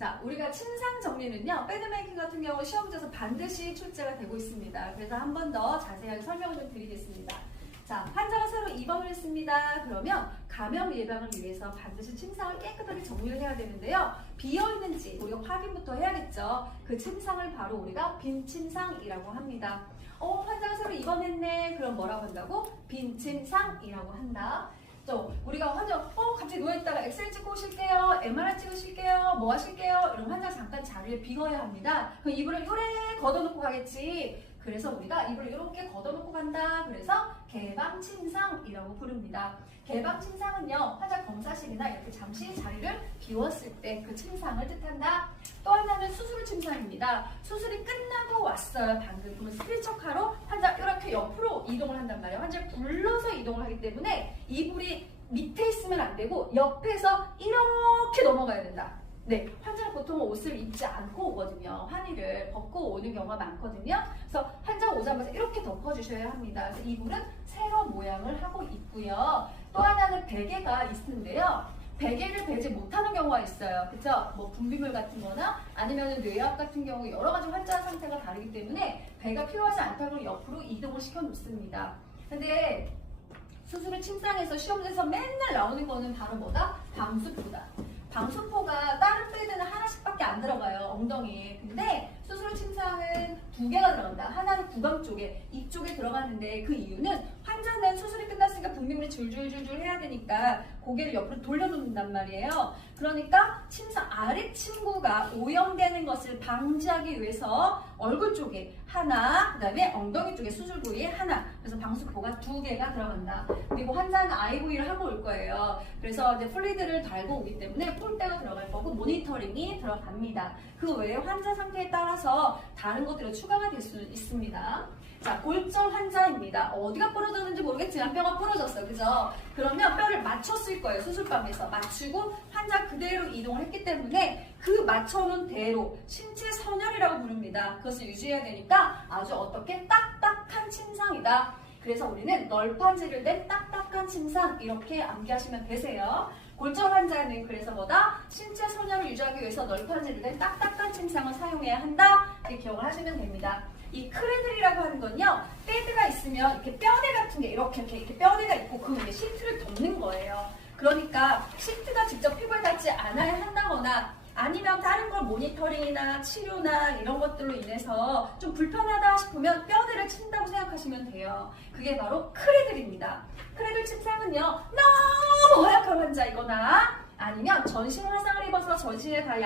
자, 우리가 침상 정리는요, 배드메이킹 같은 경우 시험 문제에서 반드시 출제가 되고 있습니다. 그래서 한 번 더 자세하게 설명을 좀 드리겠습니다. 자, 환자가 새로 입원을 했습니다. 그러면 감염 예방을 위해서 반드시 침상을 깨끗하게 정리를 해야 되는데요. 비어있는지 우리가 확인부터 해야겠죠. 그 침상을 바로 우리가 빈 침상이라고 합니다. 환자가 새로 입원했네. 그럼 뭐라고 한다고? 빈 침상이라고 한다. 우리가 환자 갑자기 누워있다가 엑스레이 찍고 오실게요, MRI 찍으실게요, 뭐 하실게요, 이런 환자 잠깐 자리를 비워야 합니다. 그럼 이불을 요래 걷어놓고 가겠지. 그래서 우리가 이불을 이렇게 걷어놓고 간다. 그래서 개방침상이라고 부릅니다. 개방침상은요, 환자 검사실이나 이렇게 잠시 자리를 비웠을 때 그 침상을 뜻한다. 또 하나는 수술 침상입니다. 수술이 끝나고 왔어요. 방금. 그러면 스트레처카로 환자 이렇게 옆으로 이동을 한단 말이에요. 환자를 굴러서 이동을 하기 때문에 이불이 밑에 있으면 안 되고 옆에서 이렇게 넘어가야 된다. 네, 환자는 보통 옷을 입지 않고 오거든요. 환의를 벗고 오는 경우가 많거든요. 그래서 환자가 오자마자 이렇게 덮어주셔야 합니다. 그래서 이불은 세로 모양을 하고 있고요. 또 하나는 베개가 있는데요. 베개를 베지 못하는 경우가 있어요. 그쵸? 뭐 분비물 같은 거나 아니면 뇌압 같은 경우 여러 가지 환자 상태가 다르기 때문에 배가 필요하지 않다고 옆으로 이동을 시켜 놓습니다. 근데 수술을 침상에서 시험에서 맨날 나오는 거는 바로 뭐다? 방수포다. 방수포가 다른 베드는 하나씩밖에 안 들어가요, 엉덩이에. 근데 수술 침상은 2개가 들어간다. 하나는 구강 쪽에, 이쪽에 들어가는데 그 이유는 환자는 수술이 끝났으니까 분비물이 줄줄줄줄 해야 되니까 고개를 옆으로 돌려놓는단 말이에요. 그러니까 침상 아래 침구가 오염되는 것을 방지하기 위해서 얼굴 쪽에 하나, 그 다음에 엉덩이 쪽에 수술 부위에 하나. 그래서 방수포가 2개가 들어간다. 그리고 환자는 IV를 하고 올 거예요. 그래서 이제 플루이드를 달고 오기 때문에 폴대가 들어갈 거고 모니터링이 들어갑니다. 그 외에 환자 상태에 따라서 다른 것들이 추가가 될 수 있습니다. 자, 골절 환자입니다. 어디가 부러졌는지 모르겠지만 뼈가 부러졌어요. 그죠? 그러면 뼈를 맞췄을 거예요. 수술방에서. 맞추고 환자 그대로 이동을 했기 때문에 그 맞춰놓은 대로 신체 선열이라고 부릅니다. 그것을 유지해야 되니까 아주 어떻게 딱딱한 침상이다. 그래서 우리는 널판지를 낸 딱딱한 침상 이렇게 암기하시면 되세요. 골절 환자는 그래서 뭐다? 신체 선열을 유지하기 위해서 널판지를 낸 딱딱한 침상을 사용해야 한다. 이렇게 기억을 하시면 됩니다. 이 크레들이라고 하는 건요, 베드가 있으면 이렇게 뼈대 같은 게 이렇게 뼈대가 있고 그 위에 시트를 덮는 거예요. 그러니까 시트가 직접 피부에 닿지 않아야 한다거나 아니면 다른 걸 모니터링이나 치료나 이런 것들로 인해서 좀 불편하다 싶으면 뼈대를 친다고 생각하시면 돼요. 그게 바로 크레들입니다. 크레들 침상은요, 너무 허약한 환자이거나 아니면 전신 화상을 입어서 전신에 다